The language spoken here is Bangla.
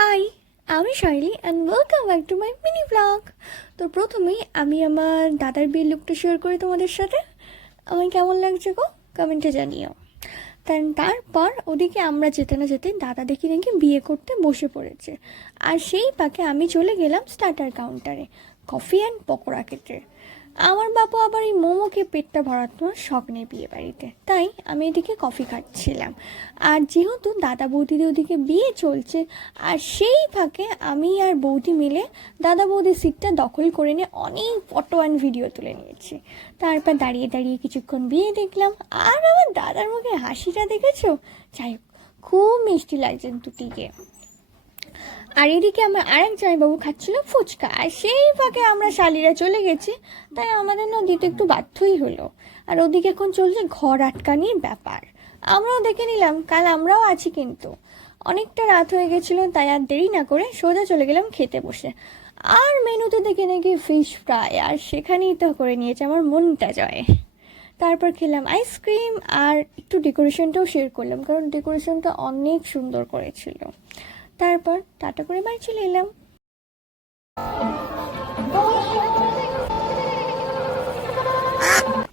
হাই, আমি Shaili and welcome back to my mini blog. তো প্রথমেই আমি আমার দাদার বিয়ের লুকটা শেয়ার করি তোমাদের সাথে। আমার কেমন লাগছে গো, কমেন্টে জানিও। তারপর ওদিকে আমরা যেতে না যেতে দাদা দেখি নাকি বিয়ে করতে বসে পড়েছে। আর সেই পাকে আমি চলে গেলাম স্টার্টার কাউন্টারে কফি অ্যান্ড পকোড়া খেতে। আমার বাবু আবার এই মোমোকে পেটটা ভরানোর শখ নেই বিয়ে বাড়িতে, তাই আমি এদিকে কফি খাচ্ছিলাম। আর যেহেতু দাদা বৌদিদের ওদিকে বিয়ে চলছে, আর সেই ফাঁকে আমি আর বৌদি মিলে দাদা বৌদির সিটটা দখল করে নিয়ে অনেক ফটো অ্যান্ড ভিডিও তুলে নিয়েছি। তারপর দাঁড়িয়ে দাঁড়িয়ে কিছুক্ষণ বিয়ে দেখলাম। আর আমার দাদার মুখে হাসিটা দেখেছো? যাই হোক, খুব মিষ্টি লাগছে দুটিকে। আর এদিকে আমার আরেক জামাইবাবু খাচ্ছিল ফুচকা, আর সেই ফাঁকে আমরা শালিরা চলে গেছি, তাই আমাদের না দিতে একটু বাধ্যই হলো। আর ওদিকে এখন চলছে ঘর আটকানির ব্যাপার। আমরাও দেখে নিলাম, কাল আমরাও আছি, কিন্তু অনেকটা রাত হয়ে গেছিলো, তাই আর দেরি না করে সোজা চলে গেলাম খেতে বসে। আর মেনুতে দেখে নাকি ফিশ ফ্রাই, আর সেখানেই তো করে নিয়েছে আমার মনটা জয়। তারপর খেলাম আইসক্রিম, আর একটু ডেকোরেশনটাও শেয়ার করলাম, কারণ ডেকোরেশনটা অনেক সুন্দর করেছিল। তারপর টাটা করে বাড়ি চলে এলাম।